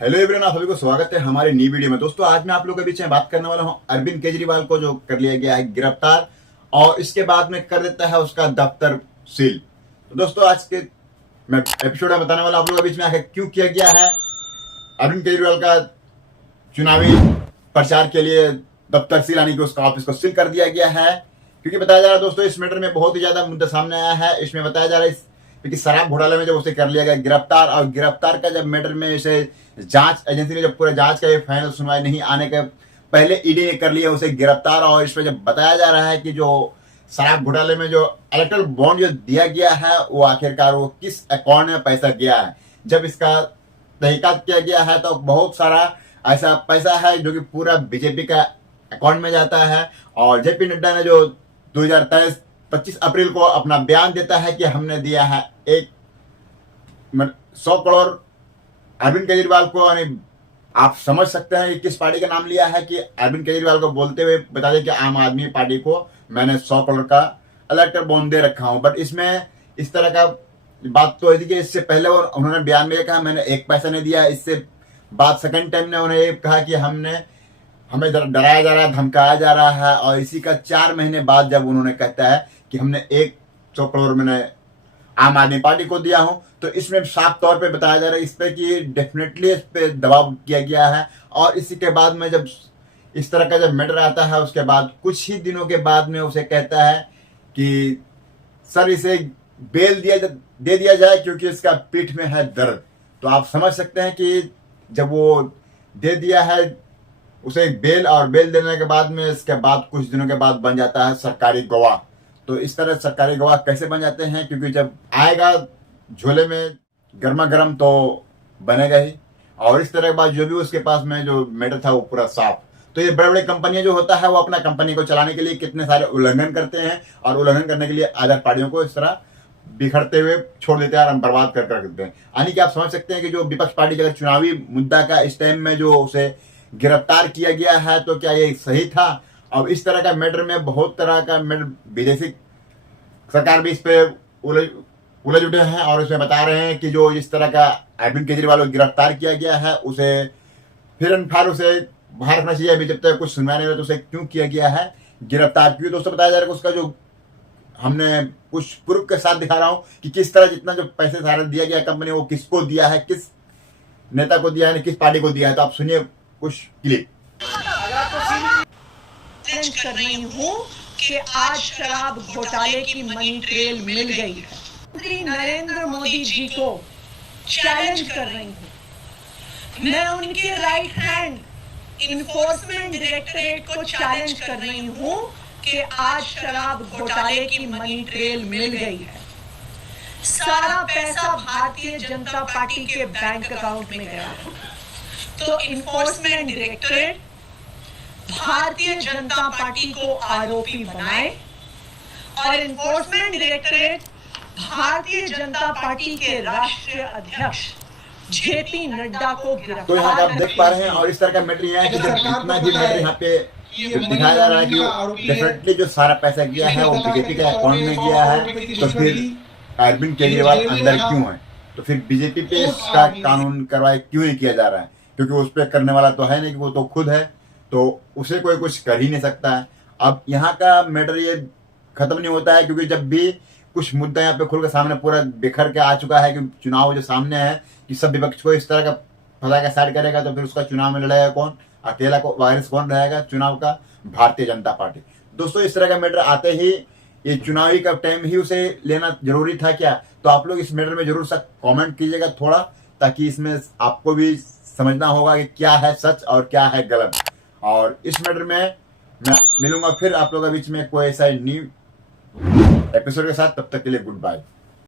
Hello everyone, आप सभी को स्वागत है हमारे नई वीडियो में। दोस्तों आज मैं आप लोगों के बीच में बात करने वाला हूं अरविंद केजरीवाल को जो कर लिया गया है गिरफ्तार और इसके बाद में कर देता है उसका दफ्तर सील। तो दोस्तों आज के मैं एपिसोड में बताने वाला आप लोगों के बीच में आखिर क्यों किया गया है अरविंद केजरीवाल का चुनावी प्रचार के लिए दफ्तर सील, यानी कि उसका ऑफिस को सील कर दिया गया है। क्योंकि बताया जा रहा है दोस्तों इस मैटर में बहुत ही ज्यादा मुद्दा सामने आया है। इसमें बताया जा रहा है क्योंकि शराब घोटाले में जब उसे कर लिया गया गिरफ्तार, और गिरफ्तार का जब मैटर में इसे जांच एजेंसी ने जब पूरा जांच का फाइनल सुनवाई नहीं आने के पहले ईडी ने कर लिया उसे गिरफ्तार। और इसमें जब बताया जा रहा है कि जो शराब घोटाले में जो इलेक्ट्रल बॉन्ड जो दिया गया है वो आखिरकार वो किस अकाउंट में पैसा गया है। जब इसका तहकीकात किया गया है तो बहुत सारा ऐसा पैसा है जो कि पूरा बीजेपी का अकाउंट में जाता है। और जेपी नड्डा ने जो 2023 25 अप्रैल को अपना बयान देता है कि हमने दिया है 100 करोड़ अरविंद केजरीवाल को, यानी आप समझ सकते हैं कि किस पार्टी का नाम लिया है कि अरविंद केजरीवाल को बोलते हुए बता दें कि आम आदमी पार्टी को मैंने 100 करोड़ का इलेक्टर बॉन्ड दे रखा हूं। बट इसमें इस तरह का बात तो है कि इससे पहले उन्होंने बयान में कहा मैंने एक पैसा नहीं दिया। इससे बाद सेकंड टाइम ने उन्हें कहा कि हमें डराया जा रहा है, धमकाया जा रहा है। और इसी का 4 महीने बाद जब उन्होंने कहता है कि हमने 100 करोड़ मैंने आम आदमी पार्टी को दिया हूं, तो इसमें साफ तौर पे बताया जा रहा है इस पे कि डेफिनेटली इस पे दबाव किया गया है। और इसी के बाद में जब इस तरह का जब मैटर आता है उसके बाद कुछ ही दिनों के बाद में उसे कहता है कि सर इसे बेल दे दिया जाए क्योंकि इसका पीठ में है दर्द। तो आप समझ सकते हैं कि जब वो दे दिया है उसे बेल, और बेल देने के बाद में इसके बाद कुछ दिनों के बाद बन जाता है सरकारी गवाह। तो इस तरह सरकारी गवाह कैसे बन जाते हैं, क्योंकि जब आएगा झोले में गर्मा गर्म तो बनेगा ही। और इस तरह के बाद जो भी उसके पास में जो मैटर था वो पूरा साफ। तो ये बड़े बड़े कंपनियां जो होता है वो अपना कंपनी को चलाने के लिए कितने सारे उल्लंघन करते हैं, और उल्लंघन करने के लिए अदर पार्टियों को इस तरह बिखरते हुए छोड़ देते हैं और बर्बाद कर देते हैं। यानी कि आप समझ सकते हैं कि जो विपक्ष पार्टी का चुनावी मुद्दा का इस टाइम में जो उसे गिरफ्तार किया गया है तो क्या ये सही था। और इस तरह का मैटर में बहुत तरह का मैटर विदेशी सरकार भी इस पे उलझ उठे हैं और उसमें बता रहे हैं कि जो इस तरह का अरविंद केजरीवाल को गिरफ्तार किया गया है उसे फिर उसे बाहर रखना चाहिए। अभी जब तक कुछ सुनवाई नहीं हुआ तो उसे क्यों किया गया है गिरफ्तार। क्योंकि दोस्तों बताया जा रहा है कि उसका जो हमने कुछ प्रूफ के साथ दिखा रहा हूं कि किस तरह जितना जो पैसे सारा दिया गया कंपनी वो किसको दिया है, किस नेता को दिया है, किस पार्टी को दिया है। तो आप सुनिए कुछ क्लिप। चैलेंज कर रही हूँ कि आज शराब घोटाले की मनी ट्रेल मिल गई है। प्रधानमंत्री नरेंद्र मोदी जी को चैलेंज कर रही हूँ। मैं उनके राइट हैंड इन्फोर्समेंट डायरेक्टरेट को चैलेंज कर रही हूँ कि आज शराब घोटाले की मनी ट्रेल मिल गई है। सारा पैसा भारतीय जनता पार्टी के बैंक अकाउंट में गया है। तो enforcement directorate Bharatiya Janata party को आरोपी बनाए और enforcement directorate Bharatiya Janata party के राष्ट्रीय अध्यक्ष जेपी नड्डा को गिरफ्तार। तो यहाँ आप देख पा रहे हैं। और इस तरह का मैटर यह है कि जब जितना भी मैटर यहाँ पे दिखाया जा रहा है कि डेफिनेटली जो सारा पैसा गया है वो बीजेपी के अकाउंट में गया है, तो फिर अरविंद केजरीवाल अंदर क्यों है, तो फिर बीजेपी पे इसका कानून कार्रवाई क्यों नहीं किया जा रहा है। क्योंकि उस पर करने वाला तो है नहीं, कि वो तो खुद है, तो उसे कोई कुछ कर ही नहीं सकता है। अब यहाँ का मैटर ये खत्म नहीं होता है, क्योंकि जब भी कुछ मुद्दा यहाँ पे खुल के सामने पूरा बिखर के आ चुका है कि चुनाव जो सामने है कि सब विपक्ष को इस तरह का फंसा के साइड करेगा, तो फिर उसका चुनाव में लड़ेगा कौन, अकेला को वायरस कौन रहेगा चुनाव का, भारतीय जनता पार्टी। दोस्तों इस तरह का मैटर आते ही ये चुनावी का टाइम ही उसे लेना जरूरी था क्या। तो आप लोग इस मैटर में जरूर सा कमेंट कीजिएगा थोड़ा, ताकि इसमें आपको भी समझना होगा कि क्या है सच और क्या है गलत। और इस मैटर में मैं मिलूंगा फिर आप लोगों के बीच में कोई ऐसा न्यू एपिसोड के साथ। तब तक के लिए गुड बाय।